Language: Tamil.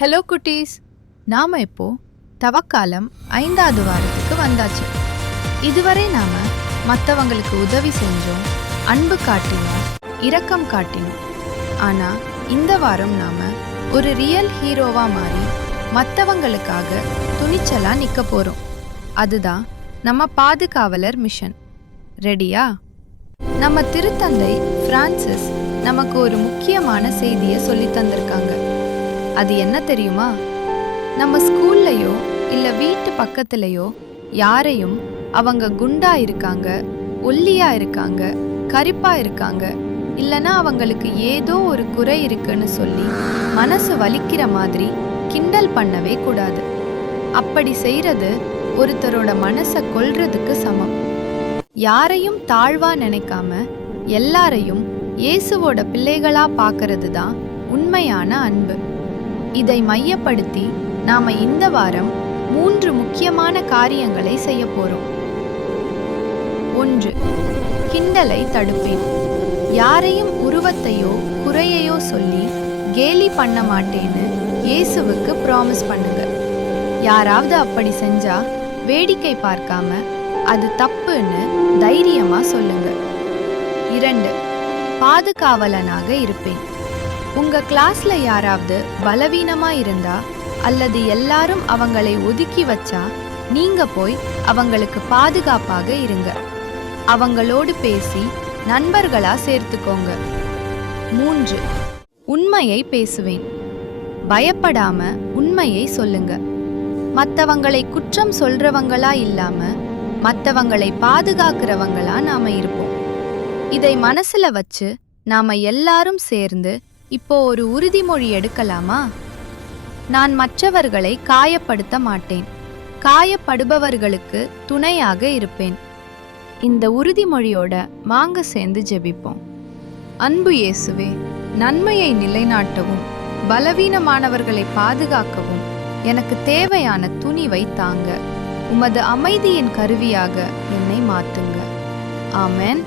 ஹலோ குட்டீஸ், நாம இப்போ தவக்காலம் 5வது வாரத்துக்கு வந்தாச்சு. இதுவரை நாம மற்றவங்களுக்கு உதவி செஞ்சோம், அன்பு காட்டினோம், இரக்கம் காட்டினோம். ஆனா இந்த வாரம் நாம ஒரு ரியல் ஹீரோவா மாறி மற்றவங்களுக்காக துணிச்சலா நிக்க போறோம். அதுதான் நம்ம பாதுகாவலர் மிஷன். ரெடியா? நம்ம திருத்தந்தை பிரான்சிஸ் நமக்கு ஒரு முக்கியமான செய்தியை சொல்லி தந்திருக்காங்க. அது என்ன தெரியுமா? நம்ம ஸ்கூல்லையோ இல்லை வீட்டு பக்கத்துலையோ யாரையும் அவங்க குண்டா இருக்காங்க, ஒல்லியா இருக்காங்க, கருப்பா இருக்காங்க, இல்லைன்னா அவங்களுக்கு ஏதோ ஒரு குறை இருக்குன்னு சொல்லி மனசு வலிக்கிற மாதிரி கிண்டல் பண்ணவே கூடாது. அப்படி செய்யறது ஒருத்தரோட மனசை கொல்றதுக்கு சமம். யாரையும் தாழ்வா நினைக்காம எல்லாரையும் இயேசுவோட பிள்ளைகளா பார்க்கறது தான் உண்மையான அன்பு. இதை மையப்படுத்தி நாம இந்த வாரம் 3 முக்கியமான காரியங்களை செய்ய போறோம். 1. கிண்டலை தடுப்பேன். யாரையும் உருவத்தையோ குறையையோ சொல்லி கேலி பண்ண மாட்டேன்னு இயேசுவுக்கு ப்ராமிஸ் பண்ணுங்க. யாராவது அப்படி செஞ்சா வேடிக்கை பார்க்காம அது தப்புன்னு தைரியமா சொல்லுங்க. 2. பாதுகாவலனாக இருப்பேன். உங்க கிளாஸ்ல யாராவது பலவீனமா இருந்தா அல்லது எல்லாரும் அவங்களை ஒதுக்கி வச்சா நீங்க போய் அவங்களுக்கு பாதுகாப்பாக இருங்க. அவங்களோடு பேசி நண்பர்களா சேர்த்துக்கோங்க. 3. உண்மையை பேசுவேன். பயப்படாம உண்மையை சொல்லுங்க. மற்றவங்களை குற்றம் சொல்றவங்களா இல்லாம மற்றவங்களை பாதுகாக்கிறவங்களா நாம இருப்போம். இதை மனசுல வச்சு நாம எல்லாரும் சேர்ந்து இப்போ ஒரு உறுதிமொழி எடுக்கலாமா? நான் மற்றவர்களை காயப்படுத்த மாட்டேன், காயப்படுபவர்களுக்கு துணையாக இருப்பேன். இந்த உறுதிமொழியோட வாங்க சேர்ந்து ஜெபிப்போம். அன்பு இயேசுவே, நன்மையை நிலைநாட்டவும் பலவீனமானவர்களை பாதுகாக்கவும் எனக்கு தேவையான துணிவை தாங்க. உமது அமைதியின் கருவியாக என்னை மாத்துங்க. ஆமென்.